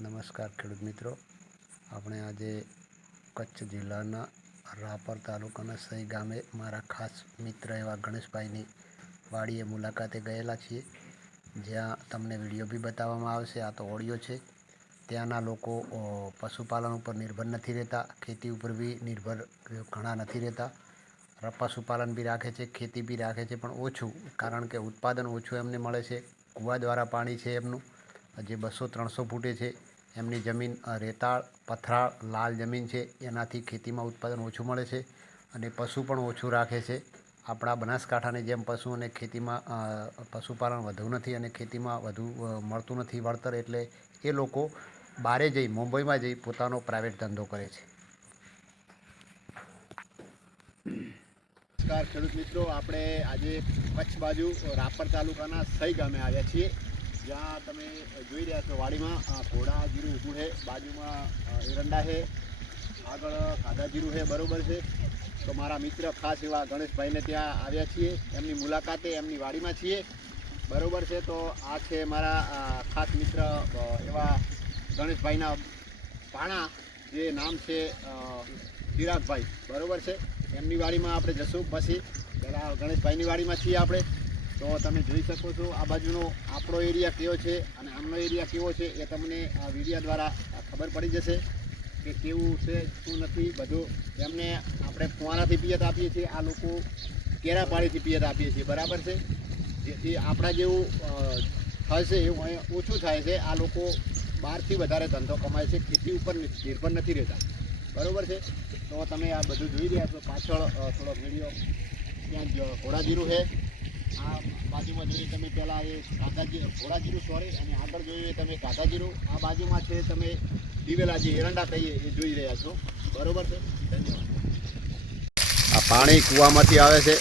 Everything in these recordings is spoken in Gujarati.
નમસ્કાર ખેડૂત મિત્રો, આપણે આજે કચ્છ જિલ્લાના રાપર તાલુકાના સઈ ગામે મારા ખાસ મિત્ર એવા ગણેશભાઈની વાડીએ મુલાકાતે ગયેલા છીએ, જ્યાં તમને વિડીયો બી બતાવવામાં આવશે. આ તો ઓડિયો છે. ત્યાંના લોકો પશુપાલન ઉપર નિર્ભર નથી રહેતા, ખેતી ઉપર બી નિર્ભર ઘણા નથી રહેતા. પશુપાલન બી રાખે છે, ખેતી બી રાખે છે, પણ ઓછું, કારણ કે ઉત્પાદન ઓછું એમને મળે છે. કૂવા દ્વારા પાણી છે એમનું, જે 200-300 ફૂટે છે. એમની જમીન રેતાળ, પથરાળ, લાલ જમીન છે. એનાથી ખેતીમાં ઉત્પાદન ઓછું મળે છે અને પશુ પણ ઓછું રાખે છે. આપણા બનાસકાંઠાની જેમ પશુ અને ખેતીમાં પશુપાલન વધુ નથી અને ખેતીમાં વધુ મળતું નથી વળતર, એટલે એ લોકો બહારે જઈ, મુંબઈમાં જઈ પોતાનો પ્રાઇવેટ ધંધો કરે છે. નમસ્કાર ખેડૂત મિત્રો, આપણે આજે કચ્છ બાજુ રાપર તાલુકાના સઈ ગામે આવ્યા છીએ, જ્યાં તમે જોઈ રહ્યા છો વાડીમાં ઘોડા જીરું ઊભું છે, બાજુમાં એરંડા છે, આગળ કાદા જીરું છે, બરોબર છે. તો મારા મિત્ર ખાસ એવા ગણેશભાઈને ત્યાં આવ્યા છીએ, એમની મુલાકાતે એમની વાડીમાં છીએ, બરોબર છે. તો આ છે મારા ખાસ મિત્ર એવા ગણેશભાઈના પાણા, જે નામ છે ચિરાગભાઈ, બરોબર છે. એમની વાડીમાં આપણે જશું. પછી પહેલાં ગણેશભાઈની વાડીમાં છીએ આપણે. તો તમે જોઈ શકો છો આ બાજુનો આપણો એરિયા કેવો છે અને આમનો એરિયા કેવો છે, એ તમને આ વિડીયો દ્વારા ખબર પડી જશે કે કેવું છે, શું નથી બધું. એમને આપણે ફુવારાથી પિયત આપીએ છીએ, આ લોકો કેરા પાણીથી પિયત આપીએ છીએ, બરાબર છે. જેથી આપણા જેવું થશે એવું અહીંયા ઓછું થાય છે. આ લોકો બહારથી વધારે ધંધો કમાય છે, ખેતી ઉપર નિર્ભર નથી રહેતા, બરાબર છે. તો તમે આ બધું જોઈ રહ્યા છો. પાછળ થોડો વિડીયો, ત્યાં ઘોડા જીરું છે, આ બાજુમાં જોઈએ તમે પહેલાં એ ઘોડા જીરું સોરી, અને આગળ જોઈએ તમે કાદા જીરું, આ બાજુમાં છે તમે દિવેલા જે એરંડા કહીએ એ જોઈ રહ્યા છો, બરાબર છે. ધન્યવાદ. આ પાણી કૂવામાંથી આવે છે,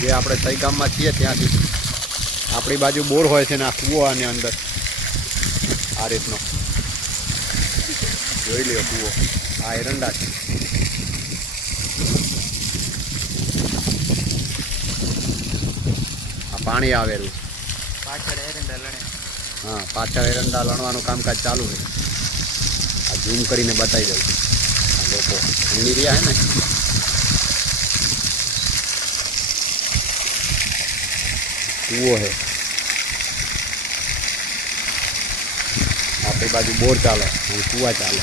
જે આપણે સઈ ગામમાં છીએ ત્યાંથી. આપણી બાજુ બોર હોય છે ને આ કૂવો આની અંદર આ રીતનો જોઈ લ્યો કૂવો. આ એરંડા છે. આ પાણી આવેલું પાછળ એરંડા લણે. હા, પાછળ એરંડા લણવાનું કામકાજ ચાલુ છે. આ ઝૂમ કરીને બતાવી દઉં. આ લોકો લણી રહ્યા છે ને. કૂવો છે, આપણી બાજુ બોર ચાલે અને કૂવા ચાલે.